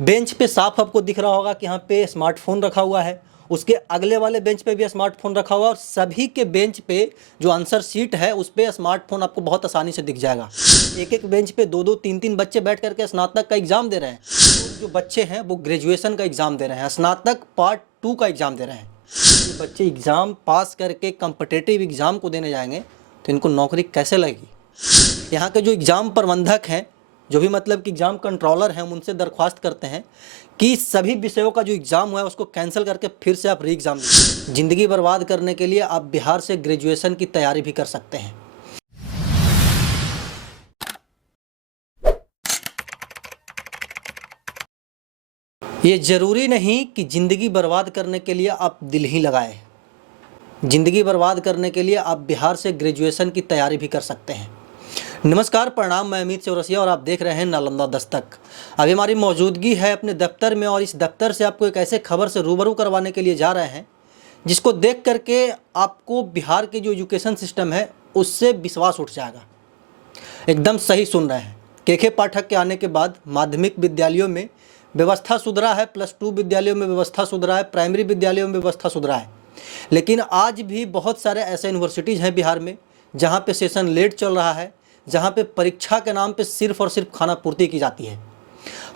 Bench पे साफ आपको दिख रहा होगा कि यहाँ पे स्मार्टफोन रखा हुआ है, उसके अगले वाले बेंच पे भी स्मार्टफोन रखा हुआ है और सभी के बेंच पे जो आंसर शीट है उस पे स्मार्टफोन आपको बहुत आसानी से दिख जाएगा। एक एक बेंच पे दो दो तीन तीन बच्चे बैठ करके स्नातक का एग्ज़ाम दे रहे हैं। तो जो बच्चे हैं वो ग्रेजुएशन का एग्ज़ाम दे रहे हैं, स्नातक पार्ट 2 का एग्ज़ाम दे रहे हैं। ये बच्चे एग्ज़ाम पास करके कम्पिटिटिव एग्ज़ाम को देने जाएंगे तो इनको नौकरी कैसे लगेगी। यहाँ के जो एग्ज़ाम प्रबंधक हैं, जो भी मतलब कि एग्ज़ाम कंट्रोलर हैं, हम उनसे दरख्वास्त करते हैं कि सभी विषयों का जो एग्ज़ाम हुआ है उसको कैंसिल करके फिर से आप री एग्ज़ाम दीजिए। ज़िंदगी बर्बाद करने के लिए आप बिहार से ग्रेजुएशन की तैयारी भी कर सकते हैं। ये ज़रूरी नहीं कि ज़िंदगी बर्बाद करने के लिए आप दिल ही लगाएं। ज़िंदगी बर्बाद करने के लिए आप बिहार से ग्रेजुएशन की तैयारी भी कर सकते हैं। नमस्कार, प्रणाम, मैं अमित चौरसिया और आप देख रहे हैं नालंदा दस्तक। अभी हमारी मौजूदगी है अपने दफ्तर में और इस दफ्तर से आपको एक ऐसे खबर से रूबरू करवाने के लिए जा रहे हैं जिसको देख करके आपको बिहार के जो एजुकेशन सिस्टम है उससे विश्वास उठ जाएगा। एकदम सही सुन रहे हैं। के पाठक के आने के बाद माध्यमिक विद्यालयों में व्यवस्था सुधरा है, +2 विद्यालयों में व्यवस्था सुधरा है, प्राइमरी विद्यालयों में व्यवस्था सुधरा है। लेकिन आज भी बहुत सारे ऐसे यूनिवर्सिटीज़ हैं बिहार में जहाँ पे सेशन लेट चल रहा है, जहाँ पे परीक्षा के नाम पे सिर्फ़ और सिर्फ खाना पूर्ति की जाती है।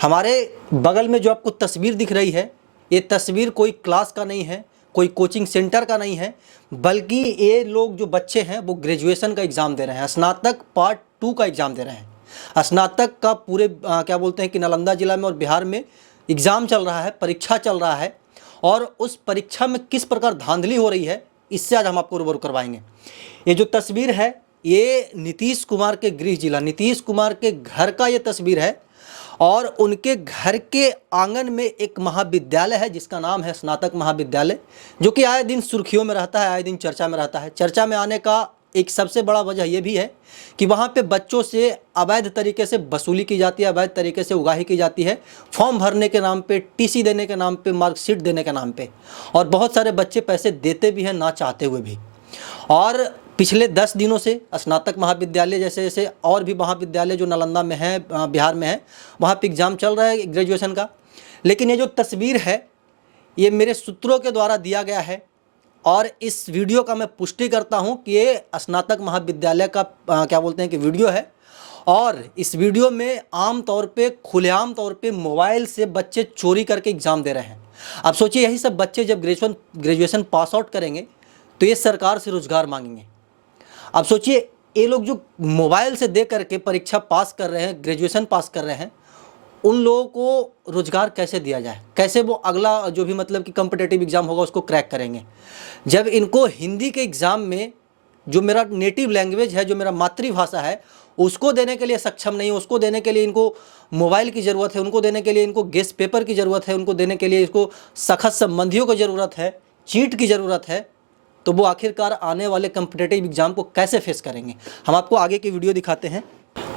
हमारे बगल में जो आपको तस्वीर दिख रही है, ये तस्वीर कोई क्लास का नहीं है, कोई कोचिंग सेंटर का नहीं है, बल्कि ये लोग जो बच्चे हैं वो ग्रेजुएशन का एग्ज़ाम दे रहे हैं, स्नातक पार्ट 2 का एग्ज़ाम दे रहे हैं। स्नातक का पूरे क्या बोलते हैं कि नालंदा जिला में और बिहार में एग्ज़ाम चल रहा है, परीक्षा चल रहा है और उस परीक्षा में किस प्रकार धांधली हो रही है इससे आज हम आपको रूबरू करवाएंगे। ये जो तस्वीर है ये नीतीश कुमार के गृह जिला नीतीश कुमार के घर का ये तस्वीर है और उनके घर के आंगन में एक महाविद्यालय है जिसका नाम है स्नातक महाविद्यालय, जो कि आए दिन सुर्खियों में रहता है, आए दिन चर्चा में रहता है। चर्चा में आने का एक सबसे बड़ा वजह यह भी है कि वहाँ पे बच्चों से अवैध तरीके से वसूली की जाती है, अवैध तरीके से उगाही की जाती है, फॉर्म भरने के नाम पे, टीसी देने के नाम पे, मार्कशीट देने के नाम पे, और बहुत सारे बच्चे पैसे देते भी हैं ना चाहते हुए भी। और पिछले 10 दिनों से स्नातक महाविद्यालय जैसे जैसे और भी महाविद्यालय जो नालंदा में है, बिहार में है, वहाँ पे एग्ज़ाम चल रहा है ग्रेजुएशन का। लेकिन ये जो तस्वीर है ये मेरे सूत्रों के द्वारा दिया गया है और इस वीडियो का मैं पुष्टि करता हूँ कि ये स्नातक महाविद्यालय का क्या बोलते हैं कि वीडियो है। और इस वीडियो में आम तौर पे खुलेआम तौर पे मोबाइल से बच्चे चोरी करके एग्ज़ाम दे रहे हैं। अब सोचिए, यही सब बच्चे जब ग्रेजुएशन पास आउट करेंगे तो ये सरकार से रोज़गार मांगेंगे। अब सोचिए, ये लोग जो मोबाइल से दे करके परीक्षा पास कर रहे हैं, ग्रेजुएशन पास कर रहे हैं, उन लोगों को रोज़गार कैसे दिया जाए, कैसे वो अगला जो भी मतलब कि कॉम्पिटिटिव एग्ज़ाम होगा उसको क्रैक करेंगे, जब इनको हिंदी के एग्ज़ाम में जो मेरा नेटिव लैंग्वेज है, जो मेरा मातृभाषा है, उसको देने के लिए सक्षम नहीं है। उसको देने के लिए इनको मोबाइल की ज़रूरत है, उनको देने के लिए इनको गेस्ट पेपर की ज़रूरत है, उनको देने के लिए इसको सख्त संबंधियों की ज़रूरत है, चीट की ज़रूरत है, तो वो आखिरकार आने वाले कॉम्पिटिटिव एग्ज़ाम को कैसे फेस करेंगे। हम आपको आगे की वीडियो दिखाते हैं।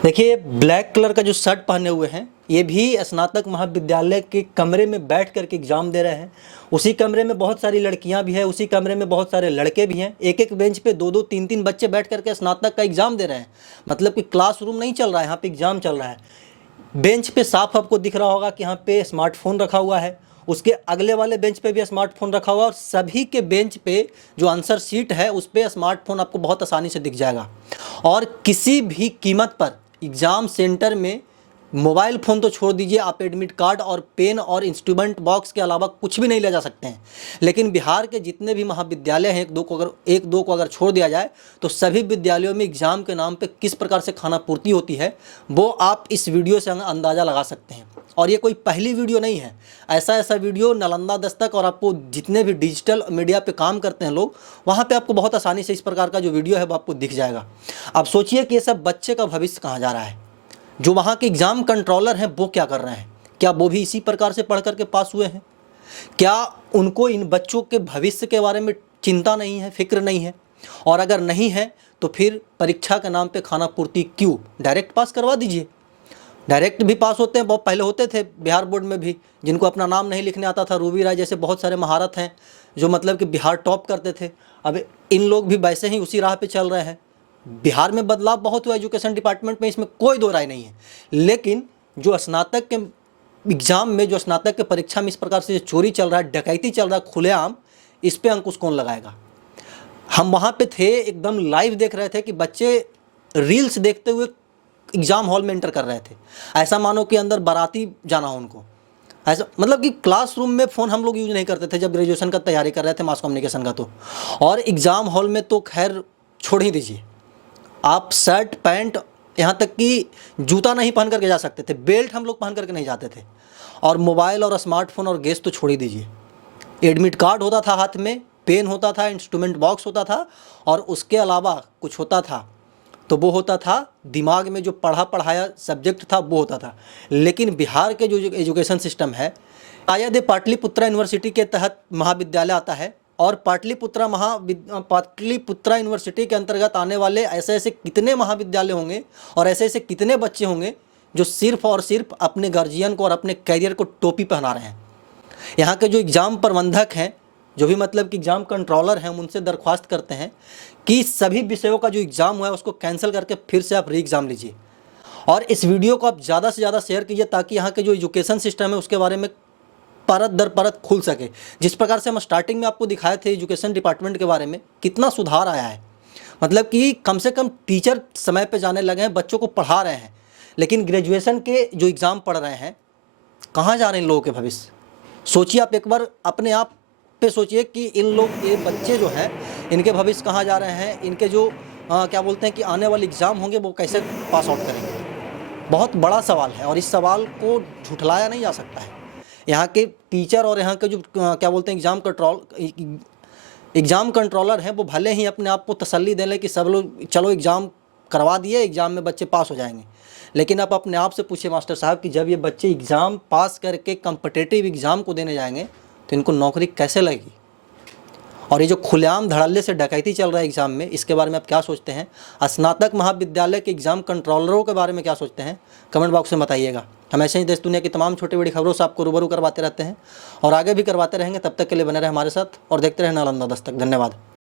देखिए, ब्लैक कलर का जो शर्ट पहने हुए हैं ये भी स्नातक महाविद्यालय के कमरे में बैठ करके एग्ज़ाम दे रहे हैं। उसी कमरे में बहुत सारी लड़कियां भी हैं, उसी कमरे में बहुत सारे लड़के भी हैं। एक एक बेंच पे दो दो तीन तीन बच्चे बैठ करके स्नातक का एग्ज़ाम दे रहे हैं। मतलब कि क्लासरूम नहीं चल रहा है, यहाँ पे एग्ज़ाम चल रहा है। बेंच पे साफ आपको दिख रहा होगा कि यहाँ पे स्मार्टफोन रखा हुआ है, उसके अगले वाले बेंच पे भी स्मार्टफोन रखा हुआ है और सभी के बेंच पे जो आंसर शीट है उस पर स्मार्टफोन आपको बहुत आसानी से दिख जाएगा। और किसी भी कीमत पर एग्ज़ाम सेंटर में मोबाइल फ़ोन तो छोड़ दीजिए, आप एडमिट कार्ड और पेन और इंस्ट्रूमेंट बॉक्स के अलावा कुछ भी नहीं ले जा सकते हैं। लेकिन बिहार के जितने भी महाविद्यालय हैं, एक दो को अगर छोड़ दिया जाए तो सभी विद्यालयों में एग्ज़ाम के नाम पे किस प्रकार से खाना पूर्ति होती है वो आप इस वीडियो से अंदाज़ा लगा सकते हैं। और ये कोई पहली वीडियो नहीं है, ऐसा वीडियो नालंदा दस्तक और आपको जितने भी डिजिटल मीडिया पे काम करते हैं लोग, वहाँ पे आपको बहुत आसानी से इस प्रकार का जो वीडियो है वो आपको दिख जाएगा। अब सोचिए कि ये सब बच्चे का भविष्य कहाँ जा रहा है। जो वहाँ के एग्ज़ाम कंट्रोलर हैं वो क्या कर रहे हैं? क्या वो भी इसी प्रकार से पढ़ करके पास हुए हैं? क्या उनको इन बच्चों के भविष्य के बारे में चिंता नहीं है, फिक्र नहीं है? और अगर नहीं है तो फिर परीक्षा के नाम पे खाना पूर्ति क्यों? डायरेक्ट पास करवा दीजिए। डायरेक्ट भी पास होते हैं, बहुत पहले होते थे बिहार बोर्ड में भी, जिनको अपना नाम नहीं लिखने आता था। रूबी राय जैसे बहुत सारे महारत हैं जो मतलब कि बिहार टॉप करते थे। अब इन लोग भी वैसे ही उसी राह पे चल रहे हैं। बिहार में बदलाव बहुत हुआ एजुकेशन डिपार्टमेंट में, इसमें कोई दो राय नहीं है। लेकिन जो स्नातक के एग्ज़ाम में, जो स्नातक के परीक्षा में इस प्रकार से जो चोरी चल रहा है, डकैती चल रहा है खुलेआम, इस पे अंकुश कौन लगाएगा? हम वहाँ पे थे, एकदम लाइव देख रहे थे कि बच्चे रील्स देखते हुए एग्ज़ाम हॉल में एंटर कर रहे थे। ऐसा मानो कि अंदर बाराती जाना हो उनको। ऐसा मतलब कि क्लासरूम में फ़ोन हम लोग यूज़ नहीं करते थे जब ग्रेजुएशन का तैयारी कर रहे थे मास कम्युनिकेशन का तो। और एग्ज़ाम हॉल में तो खैर छोड़ ही दीजिए, आप शर्ट पैंट, यहाँ तक कि जूता नहीं पहन करके जा सकते थे, बेल्ट हम लोग पहन करके नहीं जाते थे। और मोबाइल और स्मार्टफ़ोन और गैस तो छोड़ ही दीजिए। एडमिट कार्ड होता था हाथ में, पेन होता था, इंस्ट्रूमेंट बॉक्स होता था, और उसके अलावा कुछ होता था तो वो होता था दिमाग में जो पढ़ाया सब्जेक्ट था वो होता था। लेकिन बिहार के जो एजुकेशन सिस्टम है, शायद ये पाटलिपुत्रा यूनिवर्सिटी के तहत महाविद्यालय आता है, और पाटलिपुत्रा यूनिवर्सिटी के अंतर्गत आने वाले ऐसे ऐसे कितने महाविद्यालय होंगे और ऐसे ऐसे कितने बच्चे होंगे जो सिर्फ और सिर्फ अपने गार्जियन को और अपने कैरियर को टोपी पहना रहे हैं। यहाँ के जो एग्ज़ाम प्रबंधक हैं, जो भी मतलब कि एग्ज़ाम कंट्रोलर हैं, हम उनसे दरख्वास्त करते हैं कि सभी विषयों का जो एग्ज़ाम हुआ है उसको कैंसिल करके फिर से आप री एग्ज़ाम लीजिए। और इस वीडियो को आप ज़्यादा से ज़्यादा शेयर कीजिए ताकि यहाँ के जो एजुकेशन सिस्टम है उसके बारे में परत दर परत खुल सके। जिस प्रकार से हम स्टार्टिंग में आपको दिखाए थे एजुकेशन डिपार्टमेंट के बारे में, कितना सुधार आया है। मतलब कि कम से कम टीचर समय पे जाने लगे हैं, बच्चों को पढ़ा रहे हैं। लेकिन ग्रेजुएशन के जो एग्ज़ाम पढ़ रहे हैं, कहाँ जा रहे हैं इन लोगों के भविष्य? सोचिए आप एक बार अपने आप पे सोचिए कि ये बच्चे जो हैं, इनके भविष्य कहाँ जा रहे हैं? इनके जो क्या बोलते हैं कि आने वाले एग्ज़ाम होंगे वो कैसे पास आउट करेंगे? बहुत बड़ा सवाल है और इस सवाल को झुठलाया नहीं जा सकता है। यहाँ के टीचर और यहाँ के जो क्या बोलते हैं एग्ज़ाम कंट्रोलर हैं, वो भले ही अपने आप को तसल्ली दे लें कि सब लोग चलो एग्ज़ाम करवा दिए, एग्ज़ाम में बच्चे पास हो जाएंगे। लेकिन आप अपने आप से पूछिए मास्टर साहब कि जब ये बच्चे एग्ज़ाम पास करके कम्पिटिटिव एग्ज़ाम को देने जाएंगे तो इनको नौकरी कैसे लगेगी? और ये जो खुलेआम धड़ल्ले से डकैती चल रहा है एग्ज़ाम में, इसके बारे में आप क्या सोचते हैं? स्नातक महाविद्यालय के एग्ज़ाम कंट्रोलरों के बारे में क्या सोचते हैं? कमेंट बॉक्स में बताइएगा। हम ऐसे ही देश दुनिया की तमाम छोटी बड़ी खबरों से आपको रूबरू करवाते रहते हैं और आगे भी करवाते रहेंगे। तब तक के लिए बने रहे हमारे साथ और देखते रहे नालंदा दस्तक। धन्यवाद।